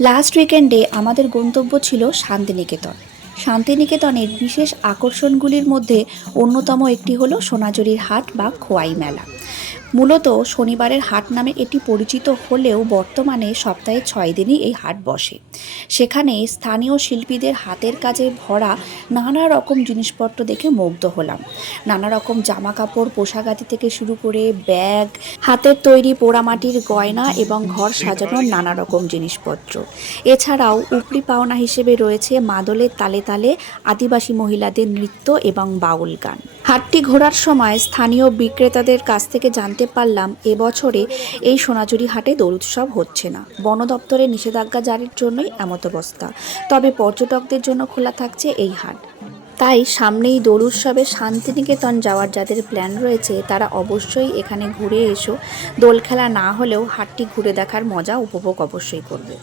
Last উইকেন্ডে আমাদের গন্তব্য ছিল শান্তিনিকেতন। শান্তিনিকেতনের বিশেষ আকর্ষণগুলির মধ্যে অন্যতম একটি হলো সোনাঝুরির হাট বা খোয়াই মেলা। মূলত শনিবারের হাট নামে এটি পরিচিত হলেও বর্তমানে সপ্তাহে 6 দিনই এই হাট বসে। সেখানে স্থানীয় শিল্পীদের হাতের কাজে ভরা নানা রকম জিনিসপত্র দেখে মুগ্ধ হলাম। নানা রকম জামা কাপড়, পোশাকাদি থেকে শুরু করে ব্যাগ, হাতের তৈরি পোড়ামাটির গয়না এবং ঘর সাজানোর নানা রকম জিনিসপত্র। এছাড়াও উপরি পাওনা হিসেবে রয়েছে মাদলের তালে তালে আদিবাসী মহিলাদের নৃত্য এবং বাউল গান। হাটটি ঘোরার সময় স্থানীয় বিক্রেতাদের কাছ থেকে জানতে পারলাম এবছরে এই সোনাঝুরি হাটে দোল উৎসব হচ্ছে না। বন দপ্তরের নিষেধাজ্ঞা জারির জন্যই এমতাবস্থা। তবে পর্যটকদের জন্য খোলা থাকছে এই হাট। তাই সামনেই দোল উৎসবে শান্তিনিকেতন যাওয়ার যাদের প্ল্যান রয়েছে তারা অবশ্যই এখানে ঘুরে এসো। দোল খেলা না হলেও হাটটি ঘুরে দেখার মজা উপভোগ অবশ্যই করবে।